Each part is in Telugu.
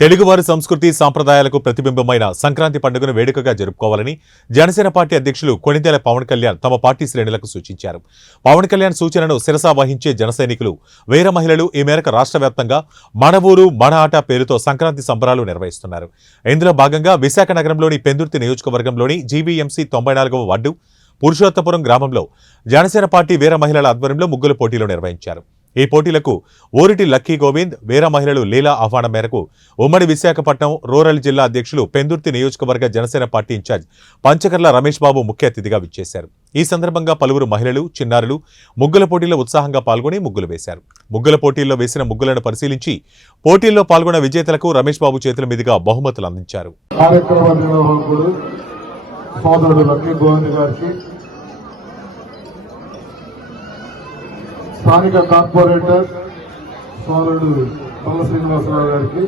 తెలుగువారి సంస్కృతి సాంప్రదాయాలకు ప్రతిబింబమైన సంక్రాంతి పండుగను వేడుకగా జరుపుకోవాలని జనసేన పార్టీ అధ్యక్షులు కొణిదెల పవన్ కళ్యాణ్ తమ పార్టీ శ్రేణులకు సూచించారు. పవన్ కళ్యాణ్ సూచనను శిరసా వహించే జనసైనికులు, వీర మహిళలు ఈ మేరకు రాష్ట్ర వ్యాప్తంగా మన ఊరు మన ఆట పేరుతో సంక్రాంతి సంబరాలు నిర్వహిస్తున్నారు. ఇందులో భాగంగా విశాఖ నగరంలోని పెందుర్తి నియోజకవర్గంలోని జీవీఎంసీ 94వ వార్డు పురుషోత్తపురం గ్రామంలో జనసేన పార్టీ వీర మహిళల ఆధ్వర్యంలో ముగ్గుల పోటీలు నిర్వహించారు. ఈ పోటీలకు ఊరిటి లక్కీ గోవింద్, వీర మహిళలు లీలా ఆహ్వానం మేరకు ఉమ్మడి విశాఖపట్నం రూరల్ జిల్లా అధ్యక్షులు, పెందుర్తి నియోజకవర్గ జనసేన పార్టీ ఇన్ఛార్జ్ పంచకర్ల రమేష్ బాబు ముఖ్య అతిథిగా విచ్చేశారు. ఈ సందర్భంగా పలువురు మహిళలు, చిన్నారులు ముగ్గుల పోటీల్లో ఉత్సాహంగా పాల్గొని ముగ్గులు వేశారు. ముగ్గుల పోటీల్లో వేసిన ముగ్గులను పరిశీలించి పోటీల్లో పాల్గొన్న విజేతలకు రమేష్ బాబు చేతుల మీదుగా బహుమతులు అందించారు. స్థానిక కార్పొరేటర్ సోదరుడు పల్ల శ్రీనివాసరావు గారికి,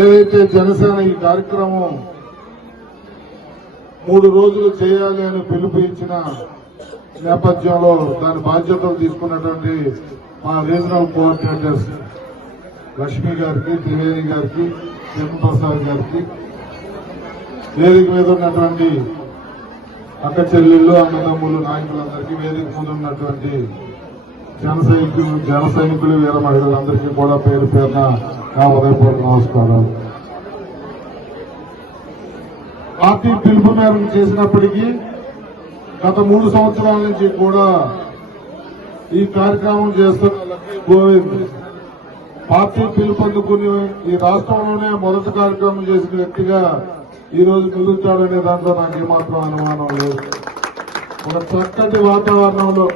ఏదైతే జనసేన ఈ కార్యక్రమం 3 రోజులు చేయాలి అని పిలుపు ఇచ్చిన నేపథ్యంలో దాని బాధ్యతలు తీసుకున్నటువంటి మా రీజనల్ కోఆర్డినేటర్స్ లక్ష్మి గారికి, త్రివేణి గారికి, జగన్ప్రసాద్ గారికి, వేదిక మీద ఉన్నటువంటి అక్క చెల్లెళ్ళు, అన్నదమ్ములు, నాయకులందరికీ, వేదిక ముందు ఉన్నటువంటి జన సైనికులు, వీర మహిళలందరికీ కూడా పేరు పేరున నా హృదయపూర్వక నమస్కారాలు. పార్టీ పిలుపు మేరకు చేసినప్పటికీ గత 3 సంవత్సరాల నుంచి కూడా ఈ కార్యక్రమం చేస్తున్న లక్కీ గోవింద్ పార్టీ పిలుపొందుకుని ఈ రాష్ట్రంలోనే మొదటి కార్యక్రమం చేసిన వ్యక్తిగా ఈ రోజు కుదుర్చాడనే దాంట్లో నాకు ఏమాత్రం అనుమానం లేదు. ఒక చక్కటి వాతావరణంలో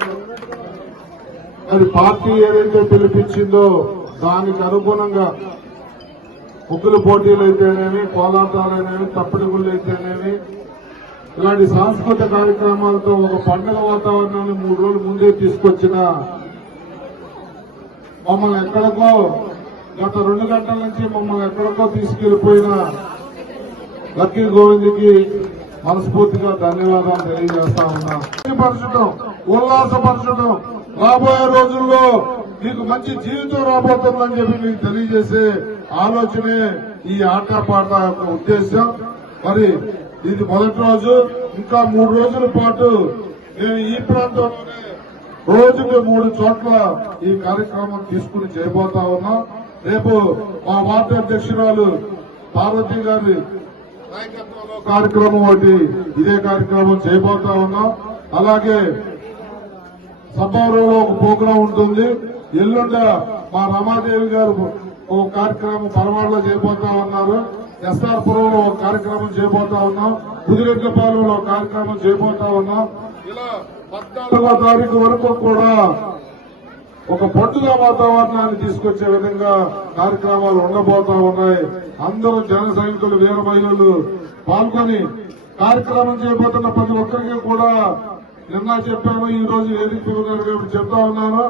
అది పార్టీ ఏదైతే పిలిపించిందో దానికి అనుగుణంగా ముగ్గుల పోటీలు అయితేనేమి, కోలాటాలైతేనేమి, తప్పటి గుళ్ళు అయితేనేమి, ఇలాంటి సాంస్కృతిక కార్యక్రమాలతో ఒక పండుగ వాతావరణాన్ని 3 రోజుల ముందే తీసుకొచ్చిన మమ్మల్ని ఎక్కడికో గత 2 గంటల నుంచి మమ్మల్ని ఎక్కడికో తీసుకెళ్లిపోయిన లక్కీ గోవింద్కి మనస్ఫూర్తిగా ధన్యవాదాలు తెలియజేస్తా ఉన్నాం. ఉల్లాసపరచడం, రాబోయే రోజుల్లో మీకు మంచి జీవితం రాబోతుందని చెప్పి మీకు తెలియజేసే ఆలోచనే ఈ ఆటపాట యొక్క ఉద్దేశం. మరి ఇది మొదటి రోజు, ఇంకా 3 రోజుల పాటు మేము ఈ ప్రాంతంలోనే రోజుకి 3 చోట్ల ఈ కార్యక్రమం తీసుకుని చేయబోతా ఉన్నాం. రేపు మా వార్డు అధ్యక్షురాలు పార్వతి గారి నాయకత్వంలో కార్యక్రమం ఒకటి ఇదే కార్యక్రమం చేయబోతా ఉన్నాం. అలాగే సభవరంలో ఒక ప్రోగ్రాం ఉంటుంది. ఎల్లుండ మా రమాదేవి గారు ఒక కార్యక్రమం పరమాడులో చేయబోతా ఉన్నారు. ఎస్ఆర్ పురంలో ఒక కార్యక్రమం చేయబోతా ఉన్నాం. కుదిరెడ్లపాలెంలో ఒక కార్యక్రమం చేయబోతా ఉన్నాం. ఇలా 14వ తారీఖు వరకు కూడా ఒక పండుగ వాతావరణాన్ని తీసుకొచ్చే విధంగా కార్యక్రమాలు ఉండబోతా ఉన్నాయి. అందరూ జన సైనికులు, వీర మహిళలు పాల్గొని కార్యక్రమం చేయబోతున్న ప్రతి ఒక్కరికి కూడా నిన్న చెప్పాను, ఈ రోజు వేదిక కాబట్టి చెప్తా ఉన్నాను.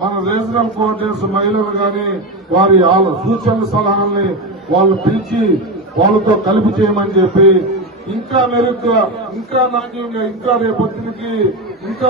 మన రీజనల్ కోఆర్డినేటర్స్ మహిళలు గాని వారి సూచనల సలహాలని వాళ్ళు పిలిచి వాళ్ళతో కలిపి చేయమని చెప్పి ఇంకా మెరుగ్గా, ఇంకా నాణ్యంగా, ఇంకా రేపొద్దునికి ఇంకా